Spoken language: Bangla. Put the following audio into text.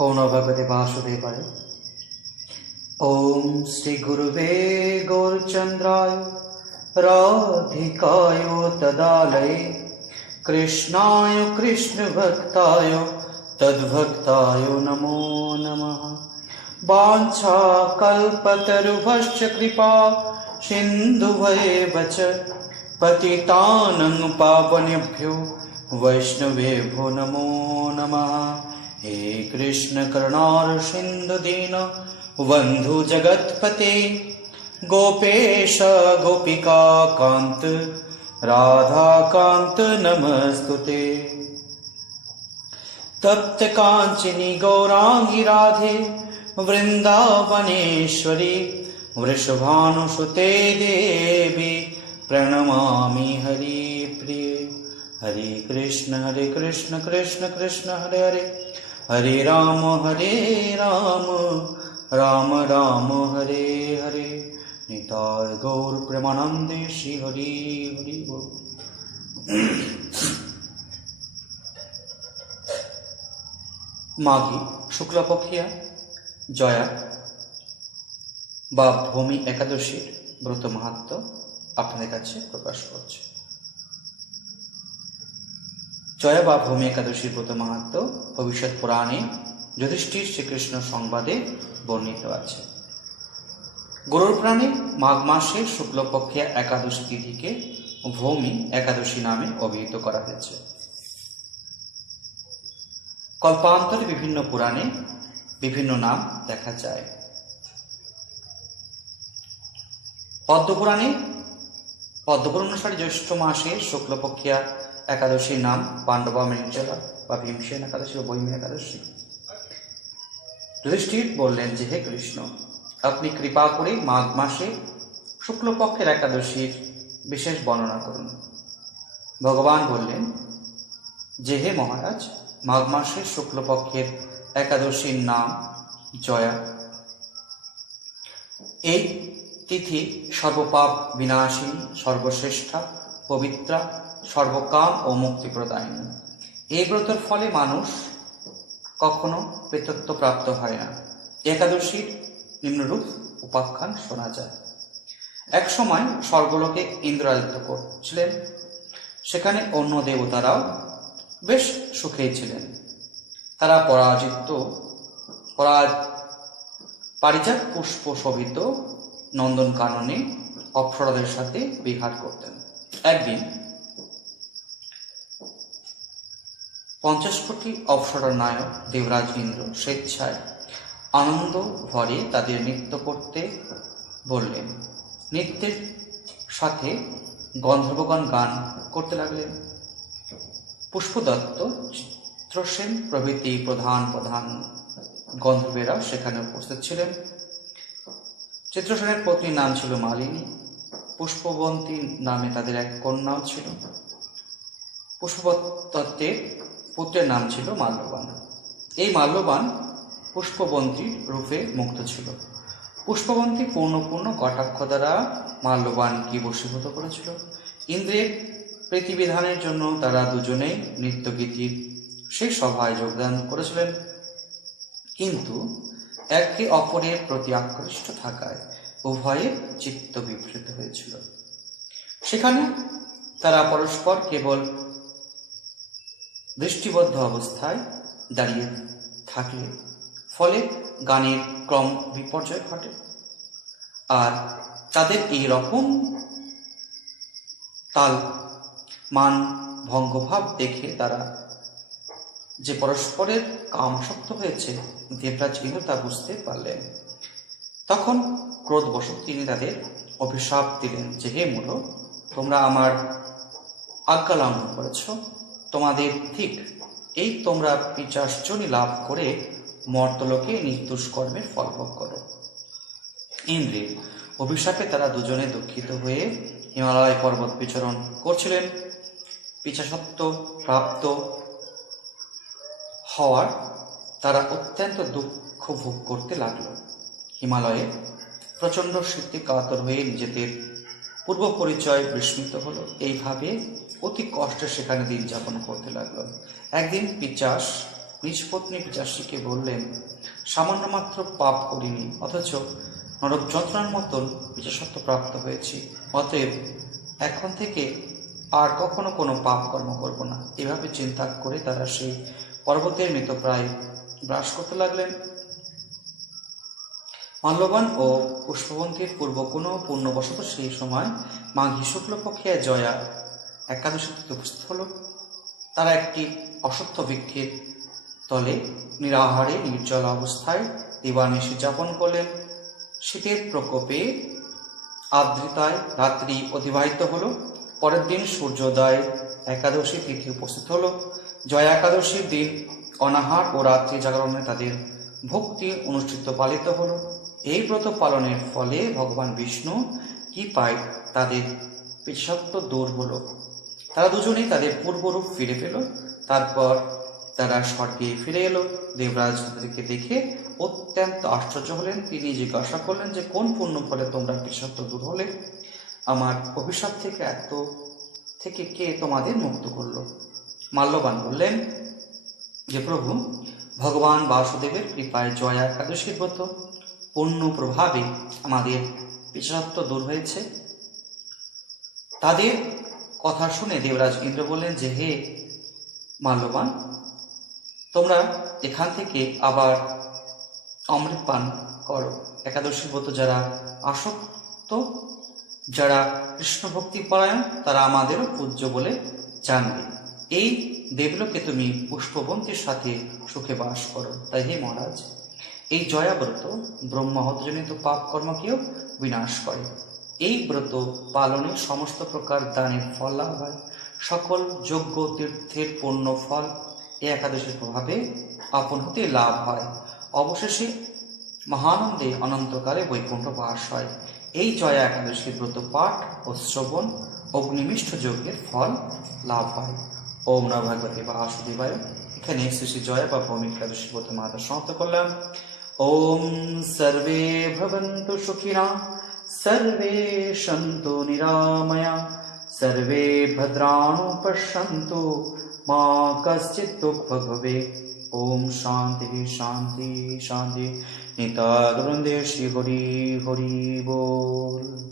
ॐ नमो भगवते वासुदेवाय ॐ श्रीगुरुवे गौरचन्द्राय राधिकाय तदालये। कृष्णाय कृष्णभक्ताय तद्भक्ताय नमो नमः। वाञ्छाकल्पतरुभश्च कृपा सिन्धुभयेव च पतितानं पावनेभ्यो वैष्णवेभ्यो नमो नमः। हे कृष्ण करुणार सिन्धु दीन बन्धु जगत्पते। गोपेश गोपिका कान्त राधाकान्त नमस्तु ते तप्त काञ्चिनि गौराङ्गी राधे वृन्दावनेश्वरी वृषभानुसुते देवी प्रणमामि हरिप्रिये हरे कृष्ण हरे कृष्ण कृष्ण कृष्ण हरे हरे হরে রাম হরে রাম রাম রাম, হরে হরে। নিতায় গৌর প্রেমানন্দে শ্রী হরি হরি মাঘি শুক্লাপক্ষিয়া? জয়া। বা ভূমি একাদশীর ব্রত মাহাত্ম আপনাদের কাছে প্রকাশ করছে। জয়া বা ভূমি একাদশীর ব্রত মাহাত্ম ভবিষ্যৎ পুরাণে যুধিষ্ঠির শ্রীকৃষ্ণ সংবাদে বর্ণিত আছে। গরুর প্রাণে মাঘ মাসের শুক্লপক্ষিয়া একাদশী তিথিকে ভূমি একাদশী নামে অভিহিত করা হয়েছে। কল্পান্তরে বিভিন্ন পুরাণে বিভিন্ন নাম দেখা যায়। পদ্মপুরাণে পদ্মপুরাণ অনুসারে জ্যৈষ্ঠ মাসে শুক্লপক্ষিয়া একাদশীর নাম পাণ্ডবা মৃঞ্জলা বা ভীমসেন একাদশী বা বৈমী একাদশী। যুধিষ্ঠির বললেন যে, হে কৃষ্ণ, আপনি কৃপা করে মাঘ মাসে শুক্লপক্ষের একাদশীর বিশেষ বর্ণনা করুন। ভগবান বললেন, যে, হে মহারাজ, মাঘ মাসের শুক্লপক্ষের একাদশীর নাম জয়া। এই তিথি সর্বপাপ বিনাশিনী সর্বশ্রেষ্ঠা, পবিত্রা সর্বকাম ও মুক্তিপ্রদায়িনী এই ব্রতের ফলে মানুষ কখনো পেতত্ব প্রাপ্ত হয় না। একাদশীর নিম্নরূপ উপাখ্যান শোনা যায়। এক সময় স্বর্গলোকে ইন্দ্রাদিত্য করছিলেন। সেখানে অন্য দেবতারাও বেশ সুখেই ছিলেন। তারা পরাজিত, পরাজ, পারিজাত পুষ্প শোভিত নন্দন কাননে অপ্সরাদের সাথে বিহার করতেন। একদিন পঞ্চাশ কোটি অপ্সরার নায়ক দেবরাজ ইন্দ্র স্বেচ্ছায় আনন্দ ভরে তাদের নৃত্য করতে বললেন। নৃত্যের সাথে গন্ধর্বগণ গান করতে লাগলেন। পুষ্পদত্ত চিত্রসেন প্রভৃতি প্রধান প্রধান গন্ধর্বেরা সেখানে উপস্থিত ছিলেন। চিত্রসেনের পত্নীর নাম ছিল মালিনী। পুষ্পবন্তী নামে তাদের এক কন্যাও ছিল। পুষ্পদত্তের পুত্রের নাম ছিল মাল্যবান। এই মাল্যবান পুষ্পবন্তীর রূপে মুক্ত ছিল। পুষ্পবন্তী পূর্ণ পূর্ণ কটাক্ষ দ্বারা মাল্যবানকে বশীভূত করেছিল। ইন্দ্রের প্রীতিবিধানের জন্য তারা দুজনেই নৃত্যগীতির সেই সভায় যোগদান করেছিলেন। কিন্তু একে অপরের প্রতি আকৃষ্ট থাকায় উভয়ের চিত্ত বিভ্রিত হয়েছিল। সেখানে তারা পরস্পর কেবল দৃষ্টিবদ্ধ অবস্থায় দাঁড়িয়ে থাকলে ফলে গানের ক্রম বিপর্যয় ঘটে। আর তাদের এই রকম তাল, মান, ভঙ্গভাব দেখে তারা যে পরস্পরের কামসক্ত হয়েছে, দেবরাজ ইন্দ্র তা বুঝতে পারলেন। তখন ক্রোধবশত তিনি তাদের অভিশাপ দিলেন যে, হে মূল তোমরা আমার আজ্ঞা লঙ্ঘন করেছ। তোমাদের ঠিক এই তোমরা পিচাশ্চনি লাভ করে মর্তলোকে নির্দুষ্কর্মের ফল ভোগ করো। ইন্দ্রের অভিশাপে তারা দুজনে দুঃখিত হয়ে হিমালয় পর্বত বিচরণ করছিলেন। পিছাসত্ব প্রাপ্ত হওয়ার তারা অত্যন্ত দুঃখ ভোগ করতে লাগল। হিমালয়ে প্রচণ্ড শীতে কাতর হয়ে নিজেদের পূর্ব পরিচয় বিস্মিত হলো। এইভাবে অতি কষ্টে সেখানে দিন যাপন করতে লাগল। একদিন পিচাস নিজপত্নী পিচাসীকে বললেন, সামান্য মাত্র পাপ করিনি, অথচ নরক যন্ত্রণার মতন পিচাসত্ব প্রাপ্ত হয়েছি। অতএব এখন থেকে আর কখনো কোনো পাপ কর্ম করব না। এভাবে চিন্তা করে তারা সেই পর্বতের মৃত প্রায় ব্রাশ করতে লাগলেন। মাল্যবান ও পুষ্পবন্তীর পূর্ব কোনো পূর্ণবশত সেই সময় মাঘী শুক্লপক্ষে জয়া একাদশীতে উপস্থিত হল তারা একটি অসত্য বৃক্ষের তলে নিরাহারে, নির্জল অবস্থায় দিবানিশি যাপন করলেন। শীতের প্রকোপে আর্দ্রতায় রাত্রি অতিবাহিত হল। পরের দিন সূর্যোদয় একাদশী তিথি উপস্থিত হল। জয়া একাদশীর দিন অনাহার ও রাত্রি জাগরণে তাদের ভক্তি অনুষ্ঠিত পালিত হলো। এই ব্রত পালনের ফলে ভগবান বিষ্ণু কি পায় তাদের পেশাত্ব দূর হলো। তারা দুজনেই তাদের পূর্বরূপ ফিরে পেল। তারপর তারা স্বর্গে ফিরে এলো। দেবরাজ তাদেরকে দেখে অত্যন্ত আশ্চর্য হলেন। তিনি জিজ্ঞাসা করলেন যে, কোন পুণ্য ফলে তোমরা পেশাত্ব দূর হলে? আমার অভিশাপ থেকে এত, থেকে কে তোমাদের মুক্ত করল? মাল্যবান বললেন, যে প্রভু, ভগবান বাসুদেবের কৃপায় জয়া একাদশীর ব্রত, পূর্ণ প্রভাবে আমাদের পেশাত্ব দূর হয়েছে। তাদের কথা শুনে দেবরাজ ইন্দ্র বললেন, যে হে মাল্যবান, তোমরা এখান থেকে আবার অমৃত পান করো। একাদশী ব্রত যারা আসক্ত, যারা কৃষ্ণ ভক্তি পরায়ণ, তারা আমাদেরও পূজ্য বলে জানবে। এই দেবলোকে তুমি পুষ্পবন্তীর সাথে সুখে বাস করো। তাই হে মহারাজ, এই জয়াব্রত ব্রহ্মহতজনিত পাপ কর্মকেও বিনাশ করে। এই ব্রত পালনে সমস্ত প্রকার দানের ফল লাভ হয়। সকল যোগ্য তীর্থের পূর্ণ ফল এই একাদশীর প্রভাবে আপন হতে লাভ হয়। অবশেষে মহানন্দে অনন্তকালে বৈকুণ্ঠ বাস হয়। এই জয়া একাদশীর ব্রত পাঠ ও শ্রবণ অগ্নিমিষ্ঠ যজ্ঞের ফল লাভ হয়। ওম নম ভগবতী বাসুদেবায়। এখানে শ্রী শ্রী জয়া বা ভৌমিক একাদশী ব্রত মাতা সমাপ্ত করলাম। ওম সর্বে ভবন্তু সুখিনা। सर्वे शन्तु निरामया, सर्वे भद्राणु पश्यन्तु मा कश्चित् दुःख भवेत् ॐ शान्तिः, शान्ति शान्ति। नितागवृन्दे श्री हरि हरि बोल।